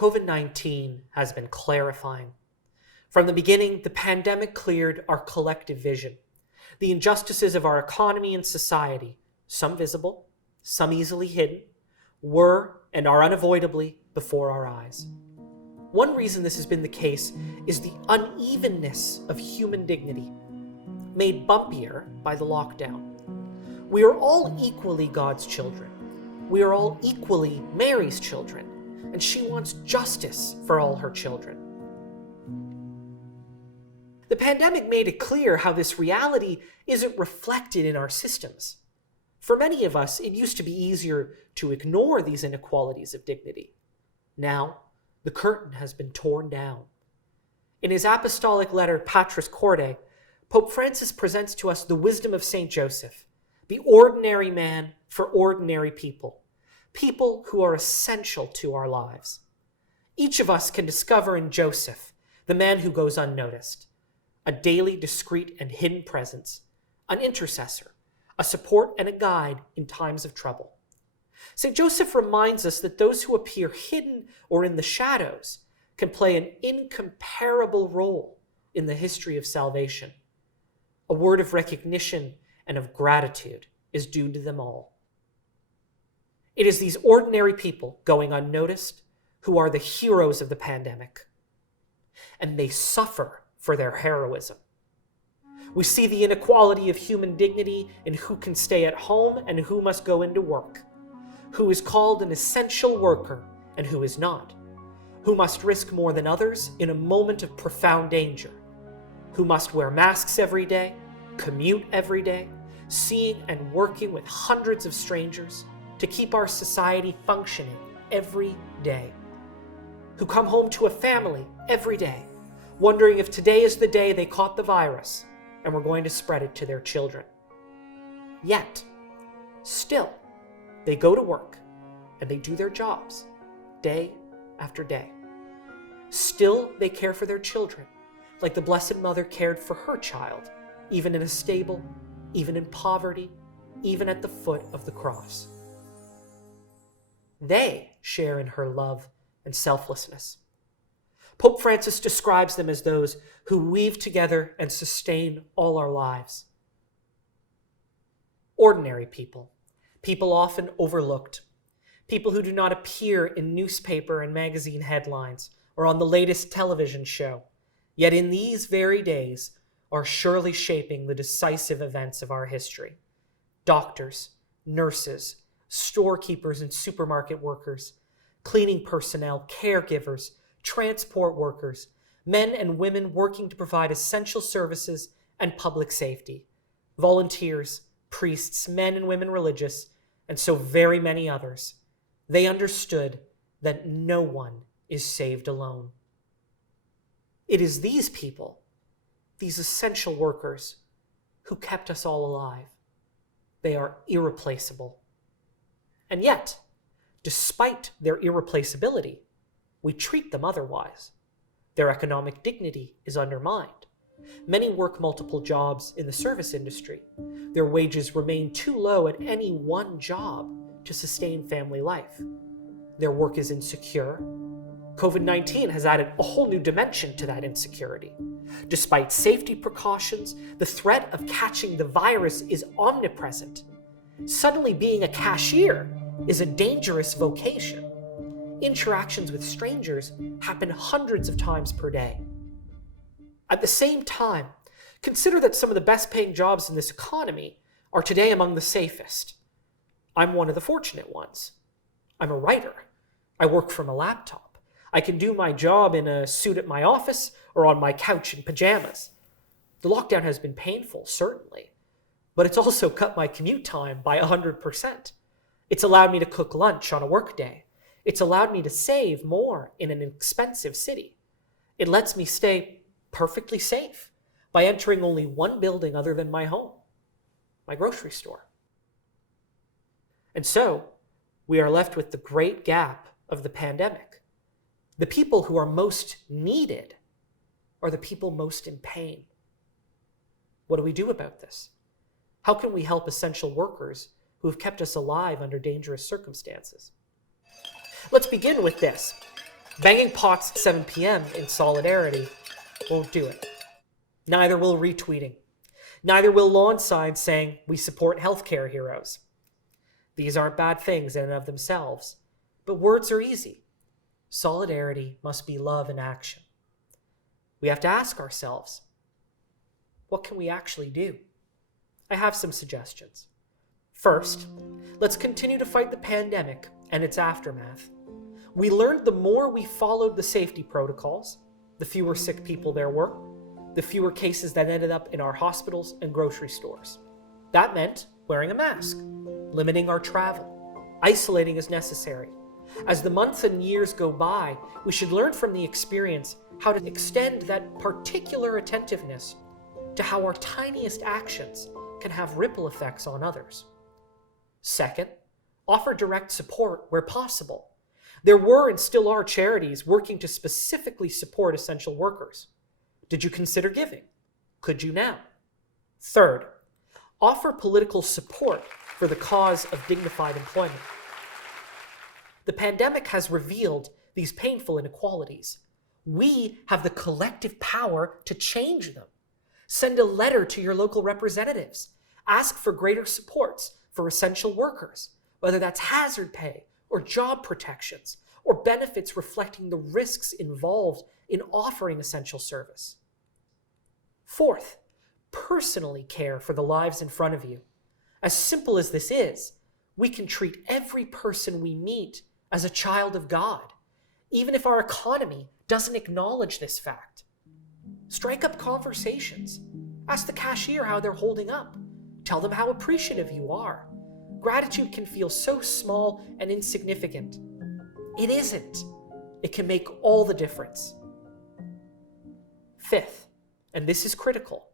COVID-19 has been clarifying. From the beginning, the pandemic cleared our collective vision. The injustices of our economy and society, some visible, some easily hidden, were and are unavoidably before our eyes. One reason this has been the case is the unevenness of human dignity, made bumpier by the lockdown. We are all equally God's children. We are all equally Mary's children, and she wants justice for all her children. The pandemic made it clear how this reality isn't reflected in our systems. For many of us, it used to be easier to ignore these inequalities of dignity. Now, the curtain has been torn down. In his apostolic letter, Patris Corde, Pope Francis presents to us the wisdom of St. Joseph, the ordinary man for ordinary people, people who are essential to our lives. Each of us can discover in Joseph, the man who goes unnoticed, a daily, discreet, and hidden presence, an intercessor, a support and a guide in times of trouble. St. Joseph reminds us that those who appear hidden or in the shadows can play an incomparable role in the history of salvation. A word of recognition and of gratitude is due to them all. It is these ordinary people going unnoticed who are the heroes of the pandemic, and they suffer for their heroism. We see the inequality of human dignity in who can stay at home and who must go into work, who is called an essential worker and who is not, who must risk more than others in a moment of profound danger, who must wear masks every day, commute every day, seeing and working with hundreds of strangers to keep our society functioning every day, who come home to a family every day, wondering if today is the day they caught the virus and were going to spread it to their children. Yet, still, they go to work and they do their jobs day after day. Still, they care for their children like the Blessed Mother cared for her child, even in a stable, even in poverty, even at the foot of the cross. They share in her love and selflessness. Pope Francis describes them as those who weave together and sustain all our lives. Ordinary people, people often overlooked, people who do not appear in newspaper and magazine headlines or on the latest television show, yet in these very days are surely shaping the decisive events of our history. Doctors, nurses, storekeepers and supermarket workers, cleaning personnel, caregivers, transport workers, men and women working to provide essential services and public safety, volunteers, priests, men and women religious, and so very many others. They understood that no one is saved alone. It is these people, these essential workers, who kept us all alive. They are irreplaceable. And yet, despite their irreplaceability, we treat them otherwise. Their economic dignity is undermined. Many work multiple jobs in the service industry. Their wages remain too low at any one job to sustain family life. Their work is insecure. COVID-19 has added a whole new dimension to that insecurity. Despite safety precautions, the threat of catching the virus is omnipresent. Suddenly being a cashier is a dangerous vocation. Interactions with strangers happen hundreds of times per day. At the same time, consider that some of the best paying jobs in this economy are today among the safest. I'm one of the fortunate ones. I'm a writer. I work from a laptop. I can do my job in a suit at my office or on my couch in pajamas. The lockdown has been painful, certainly, but it's also cut my commute time by 100%. It's allowed me to cook lunch on a work day. It's allowed me to save more in an expensive city. It lets me stay perfectly safe by entering only one building other than my home, my grocery store. And so, we are left with the great gap of the pandemic. The people who are most needed are the people most in pain. What do we do about this? How can we help essential workers who have kept us alive under dangerous circumstances? Let's begin with this. Banging pots at 7 p.m. in solidarity won't do it. Neither will retweeting. Neither will lawn signs saying, "We support healthcare heroes." These aren't bad things in and of themselves, but words are easy. Solidarity must be love in action. We have to ask ourselves, what can we actually do? I have some suggestions. First, let's continue to fight the pandemic and its aftermath. We learned the more we followed the safety protocols, the fewer sick people there were, the fewer cases that ended up in our hospitals and grocery stores. That meant wearing a mask, limiting our travel, isolating as necessary. As the months and years go by, we should learn from the experience how to extend that particular attentiveness to how our tiniest actions can have ripple effects on others. Second, offer direct support where possible. There were and still are charities working to specifically support essential workers. Did you consider giving? Could you now? Third, offer political support for the cause of dignified employment. The pandemic has revealed these painful inequalities. We have the collective power to change them. Send a letter to your local representatives. Ask for greater supports for essential workers, whether that's hazard pay or job protections or benefits reflecting the risks involved in offering essential service. Fourth, personally care for the lives in front of you. As simple as this is, we can treat every person we meet as a child of God, even if our economy doesn't acknowledge this fact. Strike up conversations. Ask the cashier how they're holding up. Tell them how appreciative you are. Gratitude can feel so small and insignificant. It isn't. It can make all the difference. Fifth, and this is critical,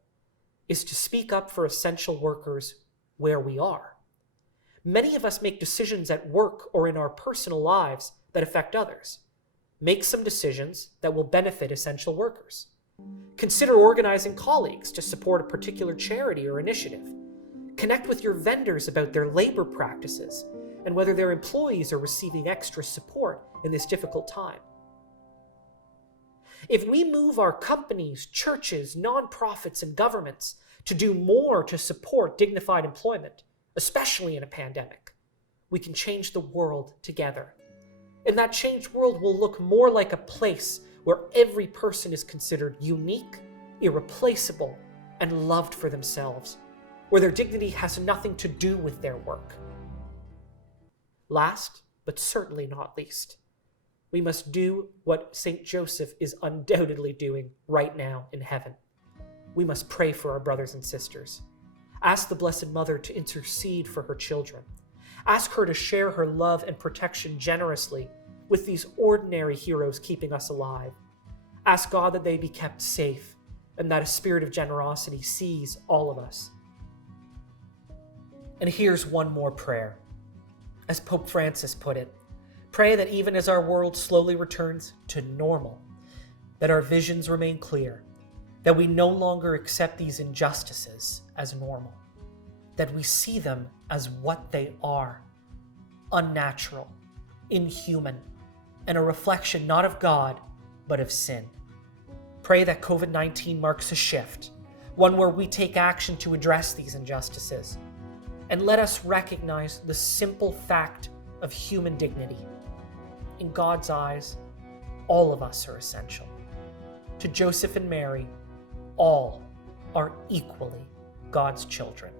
is to speak up for essential workers where we are. Many of us make decisions at work or in our personal lives that affect others. Make some decisions that will benefit essential workers. Consider organizing colleagues to support a particular charity or initiative. Connect with your vendors about their labor practices and whether their employees are receiving extra support in this difficult time. If we move our companies, churches, nonprofits, and governments to do more to support dignified employment, especially in a pandemic, we can change the world together. And that changed world will look more like a place where every person is considered unique, irreplaceable, and loved for themselves, where their dignity has nothing to do with their work. Last, but certainly not least, we must do what St. Joseph is undoubtedly doing right now in heaven. We must pray for our brothers and sisters. Ask the Blessed Mother to intercede for her children. Ask her to share her love and protection generously with these ordinary heroes keeping us alive. Ask God that they be kept safe and that a spirit of generosity seize all of us. And here's one more prayer. As Pope Francis put it, pray that even as our world slowly returns to normal, that our visions remain clear, that we no longer accept these injustices as normal, that we see them as what they are, unnatural, inhuman, and a reflection not of God, but of sin. Pray that COVID-19 marks a shift, one where we take action to address these injustices, and let us recognize the simple fact of human dignity. In God's eyes, all of us are essential. To Joseph and Mary, all are equally God's children.